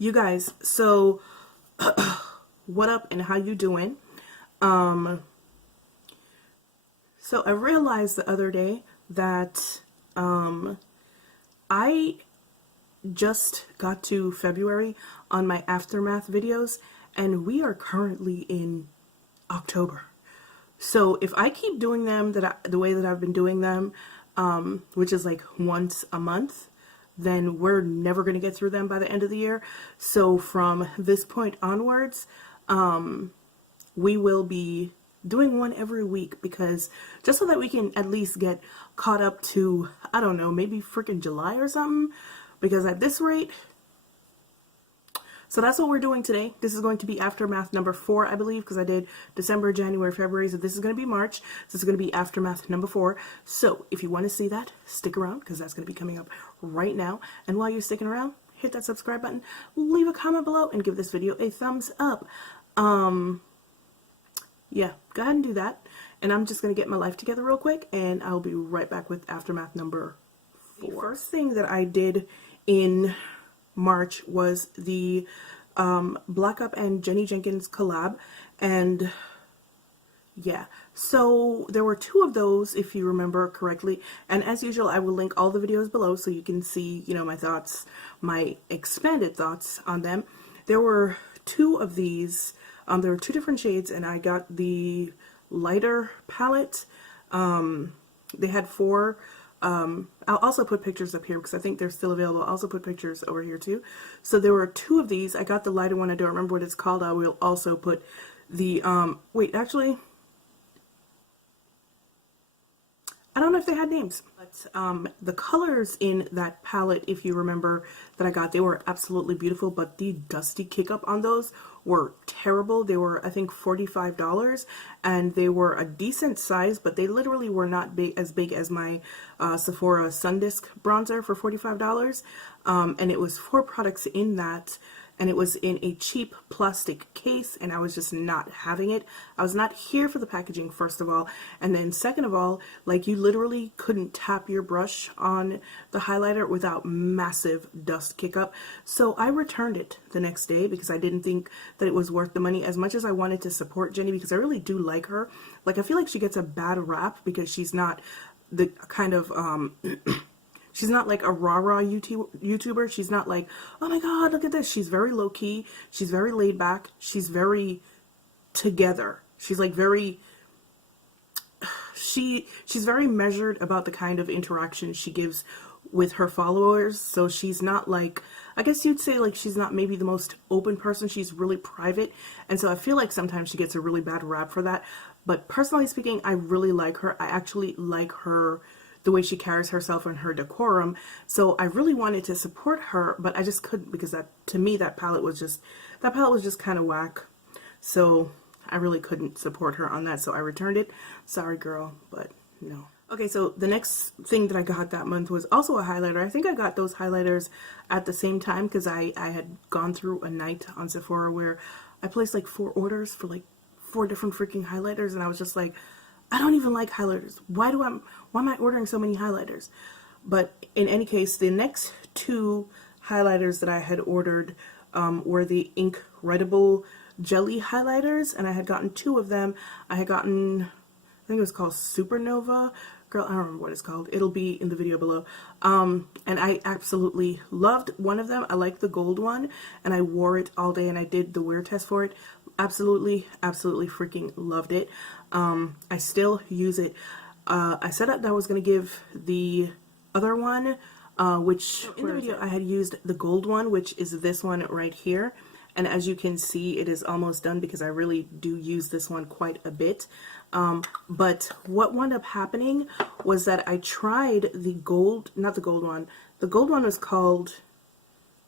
You guys, so what up and how you doing? So I realized the other day that I just got to February on my aftermath videos and we are currently in October. So if I keep doing them the way that I've been doing them, which is like once a month, then we're never going to get through them by the end of the year. So from this point onwards, we will be doing one every week, because just so that we can at least get caught up to, I don't know, maybe freaking July or something, because at this rate. So that's what we're doing today. This is going to be Aftermath number 4, I believe, because I did December, January, February, so this is going to be March. So this is going to be Aftermath number 4. So if you want to see that, stick around, because that's going to be coming up right now. And while you're sticking around, hit that subscribe button, leave a comment below, and give this video a thumbs up. Yeah, go ahead and do that. And I'm just going to get my life together real quick, and I'll be right back with Aftermath number 4. The first thing that I did in March was the Black Up and Jenny Jenkins collab, and yeah, so there were 2 of those, if you remember correctly, and as usual I will link all the videos below so you can see, you know, my thoughts, my expanded thoughts on them. There were 2 of these. There were 2 different shades, and I got the lighter palette. They had 4. I'll also put pictures up here because I think they're still available. I'll also put pictures over here too. So there were 2 of these. I got the lighter one. I don't remember what it's called. I will also put the, wait, actually, I don't know if they had names, but the colors in that palette, if you remember, that I got, they were absolutely beautiful, but the dusty kick up on those were terrible. They were, I think, $45, and they were a decent size, but they literally were not big as my Sephora Sundisk bronzer for $45, and it was 4 products in that, and it was in a cheap plastic case, and I was just not having it. I was not here for the packaging, first of all, and then second of all, like, you literally couldn't tap your brush on the highlighter without massive dust kick up. So I returned it the next day because I didn't think that it was worth the money, as much as I wanted to support Jenny, because I really do like her. Like, I feel like she gets a bad rap because she's not the kind of she's not like a rah-rah YouTuber. She's not like, oh my god, look at this. She's very low-key. She's very laid back. She's very together. She's like very, she's very measured about the kind of interaction she gives with her followers. So she's not like, I guess you'd say, like, she's not maybe the most open person. She's really private. And so I feel like sometimes she gets a really bad rap for that. But personally speaking, I really like her. I actually like her, the way she carries herself and her decorum. So I really wanted to support her, but I just couldn't, because that, to me, that palette was just kind of whack. So I really couldn't support her on that, so I returned it. Sorry, girl, but no. Okay, so the next thing that I got that month was also a highlighter. I think I got those highlighters at the same time, because I had gone through a night on Sephora where I placed like 4 orders for like 4 different freaking highlighters, and I was just like, I don't even like highlighters. Why am I ordering so many highlighters? But in any case, the next 2 highlighters that I had ordered were the Incredible Jelly highlighters, and I had gotten 2 of them. I had gotten, I think it was called Supernova. Girl, I don't remember what it's called. It'll be in the video below. And I absolutely loved one of them. I liked the gold one, and I wore it all day, and I did the wear test for it. Absolutely, absolutely freaking loved it. I still use it. I said that I was going to give the other one, which in the video I had used the gold one, which is this one right here. And as you can see, it is almost done because I really do use this one quite a bit. But what wound up happening was that I tried the gold, not the gold one. The gold one was called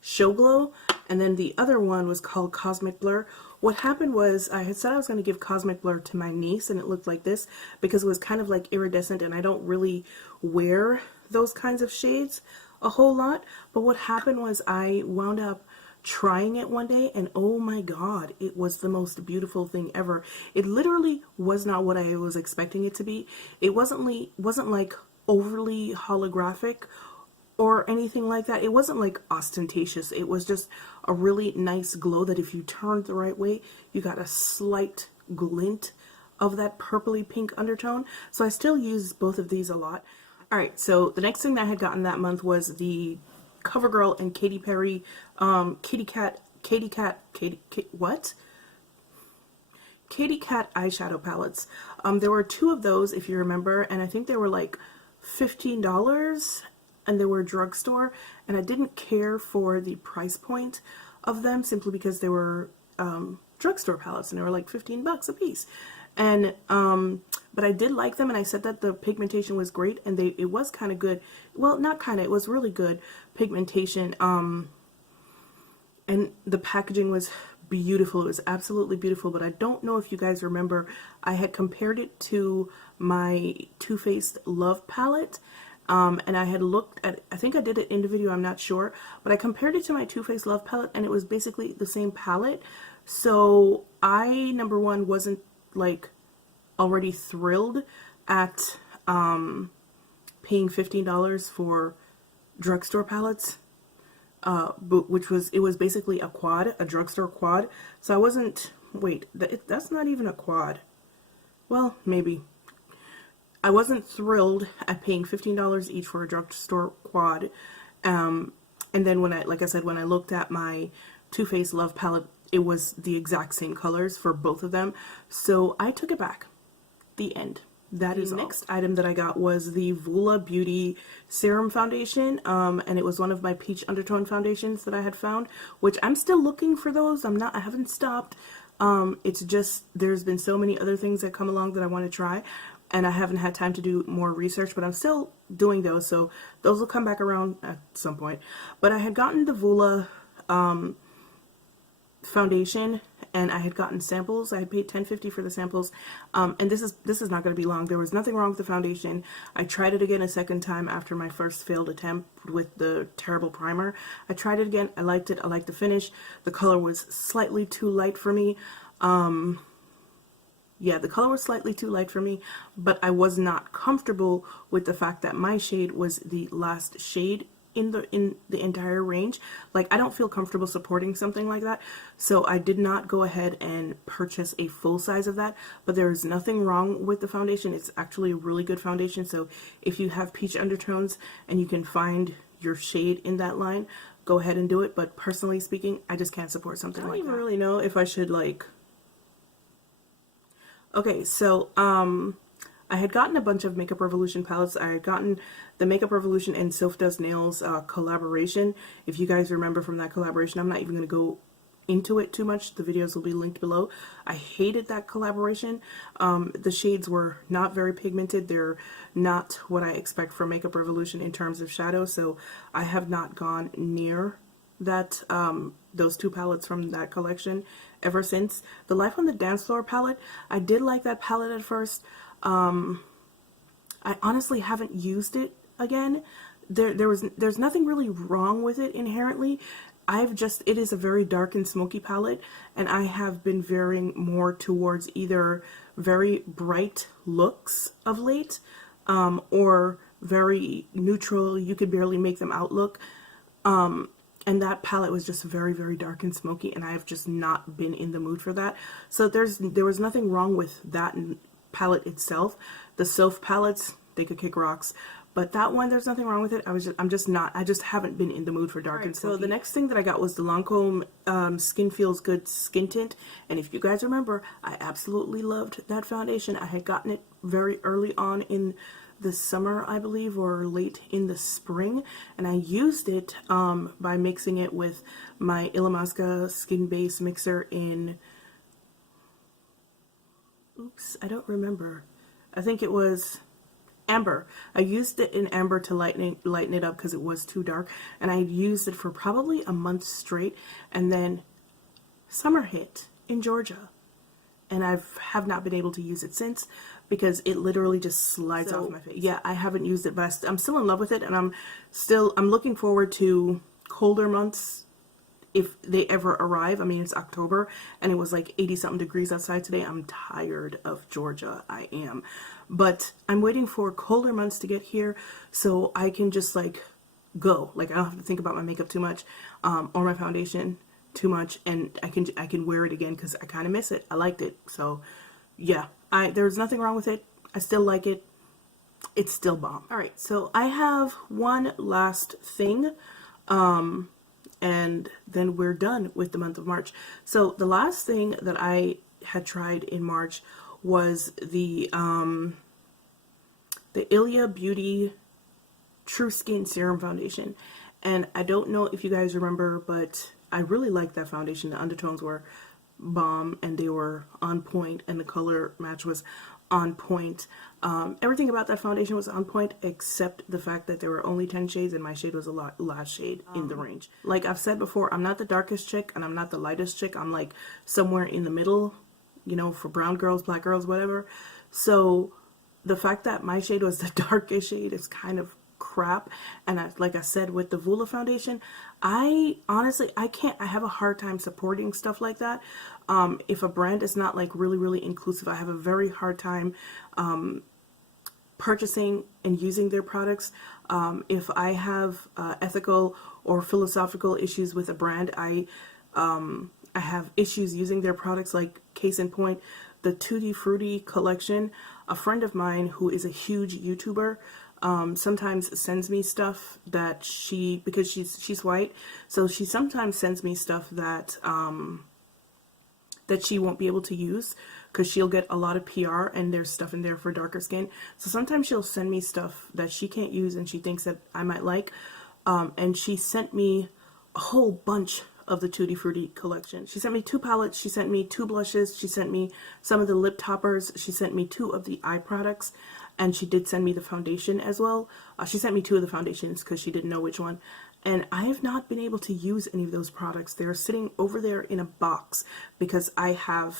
Show Glow, and then the other one was called Cosmic Blur. What happened was I had said I was going to give Cosmic Blur to my niece, and it looked like this because it was kind of like iridescent, and I don't really wear those kinds of shades a whole lot. But what happened was I wound up trying it one day, and oh my god, it was the most beautiful thing ever. It literally was not what I was expecting it to be. It wasn't like overly holographic or anything like that. It wasn't like ostentatious. It was just a really nice glow that if you turned the right way, you got a slight glint of that purpley pink undertone. So I still use both of these a lot. Alright, so the next thing that I had gotten that month was the CoverGirl and Katy Perry Katy Cat eyeshadow palettes. There were two of those, if you remember, and I think they were like $15, and they were drugstore, and I didn't care for the price point of them simply because they were drugstore palettes and they were like 15 bucks a piece. And but I did like them, and I said that the pigmentation was great, and it was kind of good. Well, not kind of, it was really good pigmentation. And the packaging was beautiful. It was absolutely beautiful. But I don't know if you guys remember, I had compared it to my Too Faced Love palette. And I had looked at, I think I did it in the video, I'm not sure, but I compared it to my Too Faced Love palette, and it was basically the same palette. So I, number one, wasn't like already thrilled at paying $15 for drugstore palettes, but it was basically a quad, a drugstore quad. So I wasn't, wait, that's not even a quad. Well, maybe. I wasn't thrilled at paying $15 each for a drugstore quad. And then when like I said, when I looked at my Too Faced Love palette, it was the exact same colors for both of them. So I took it back. The end. That is all. The next item that I got was the Huda Beauty Serum Foundation. And it was one of my peach undertone foundations that I had found, which I'm still looking for those. I haven't stopped. It's just, there's been so many other things that come along that I want to try, and I haven't had time to do more research, but I'm still doing those, so those will come back around at some point. But I had gotten the Huda foundation, and I had gotten samples. I had paid $10.50 for the samples, and this is not going to be long. There was nothing wrong with the foundation. I tried it again a second time after my first failed attempt with the terrible primer. I tried it again. I liked it. I liked the finish. The color was slightly too light for me. Yeah, the color was slightly too light for me, but I was not comfortable with the fact that my shade was the last shade in the entire range. Like, I don't feel comfortable supporting something like that, so I did not go ahead and purchase a full size of that. But there is nothing wrong with the foundation. It's actually a really good foundation, so if you have peach undertones and you can find your shade in that line, go ahead and do it. But personally speaking, I just can't support something like that. I don't even really know if I should, like... Okay, so I had gotten a bunch of Makeup Revolution palettes. I had gotten the Makeup Revolution and Soph Does Nails collaboration. If you guys remember from that collaboration, I'm not even going to go into it too much. The videos will be linked below. I hated that collaboration. The shades were not very pigmented. They're not what I expect from Makeup Revolution in terms of shadow, so I have not gone near that those two palettes from that collection ever since. The Life on the Dance Floor palette, I did like that palette at first. I honestly haven't used it again. There's nothing really wrong with it inherently. It is a very dark and smoky palette, and I have been veering more towards either very bright looks of late, or very neutral, you could barely make them out look. And that palette was just very, very dark and smoky, and I have just not been in the mood for that. So there was nothing wrong with that palette itself. The Soph palettes, they could kick rocks. But that one, there's nothing wrong with it. I just haven't been in the mood for dark and smoky. So the next thing that I got was the Lancome Skin Feels Good Skin Tint. And if you guys remember, I absolutely loved that foundation. I had gotten it very early on in the summer, I believe, or late in the spring, and I used it by mixing it with my Illamasqua Skin Base Mixer in, oops, I don't remember. I think it was Amber. I used it in Amber to lighten it up because it was too dark, and I used it for probably a month straight, and then summer hit in Georgia, and I have not been able to use it since because it literally just slides off my face. Yeah, I haven't used it, but I'm still in love with it, and I'm looking forward to colder months if they ever arrive. I mean, it's October, and it was like 80-something degrees outside today. I'm tired of Georgia. I am. But I'm waiting for colder months to get here so I can just, like, go. Like, I don't have to think about my makeup too much, or my foundation too much, and I can wear it again because I kind of miss it. I liked it. So yeah, there's nothing wrong with it. I still like it. It's still bomb. All right, so I have one last thing, and then we're done with the month of March. So the last thing that I had tried in March was the Ilia Beauty True Skin Serum Foundation. And I don't know if you guys remember, but I really liked that foundation. The undertones were bomb, and they were on point, and the color match was on point. Everything about that foundation was on point, except the fact that there were only 10 shades, and my shade was a last shade in the range. Like I've said before, I'm not the darkest chick, and I'm not the lightest chick. I'm like somewhere in the middle, you know, for brown girls, black girls, whatever. So the fact that my shade was the darkest shade is kind of crap. And like I said, with the Vula foundation, I honestly, I have a hard time supporting stuff like that. If a brand is not like really inclusive, I have a very hard time purchasing and using their products. If I have ethical or philosophical issues with a brand, I have issues using their products. Like case in point, the Tutti Frutti collection. A friend of mine who is a huge YouTuber sometimes sends me stuff that because she's white, so she sometimes sends me stuff that that she won't be able to use because she'll get a lot of PR and there's stuff in there for darker skin. So sometimes she'll send me stuff that she can't use and she thinks that I might like. And she sent me a whole bunch of the Tutti Frutti collection. She sent me 2 palettes, she sent me 2 blushes, she sent me some of the lip toppers, she sent me 2 of the eye products, and she did send me the foundation as well. She sent me 2 of the foundations because she didn't know which one. And I have not been able to use any of those products. They're sitting over there in a box because I have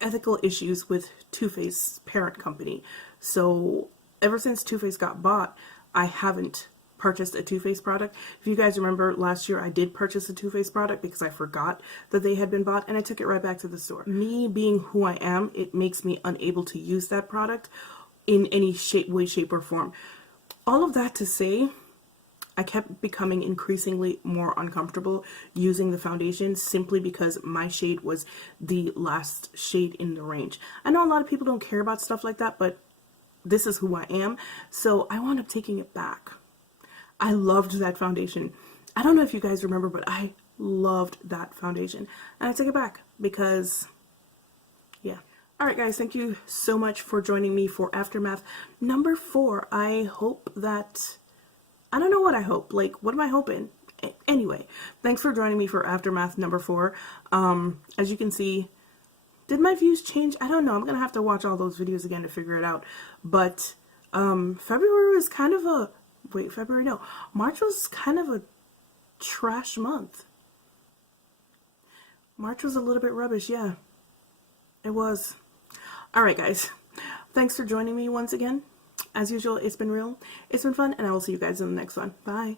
ethical issues with Too Faced's parent company. So ever since Too Faced got bought, I haven't purchased a Too Faced product. If you guys remember last year, I did purchase a Too Faced product because I forgot that they had been bought, and I took it right back to the store. Me being who I am, it makes me unable to use that product in any way, shape, or form. All of that to say, I kept becoming increasingly more uncomfortable using the foundation simply because my shade was the last shade in the range. I know a lot of people don't care about stuff like that, but this is who I am, so I wound up taking it back. I loved that foundation. I don't know if you guys remember, but I loved that foundation. And I took it back because, yeah. Alright guys, thank you so much for joining me for Aftermath number 4. I hope that, I don't know what I hope. Like, what am I hoping? Anyway, thanks for joining me for Aftermath number 4. As you can see, did my views change? I don't know. I'm going to have to watch all those videos again to figure it out. But February was kind of a, February, no. March was kind of a trash month. March was a little bit rubbish, yeah. It was. Alright guys, thanks for joining me once again. As usual, it's been real, it's been fun, and I will see you guys in the next one. Bye.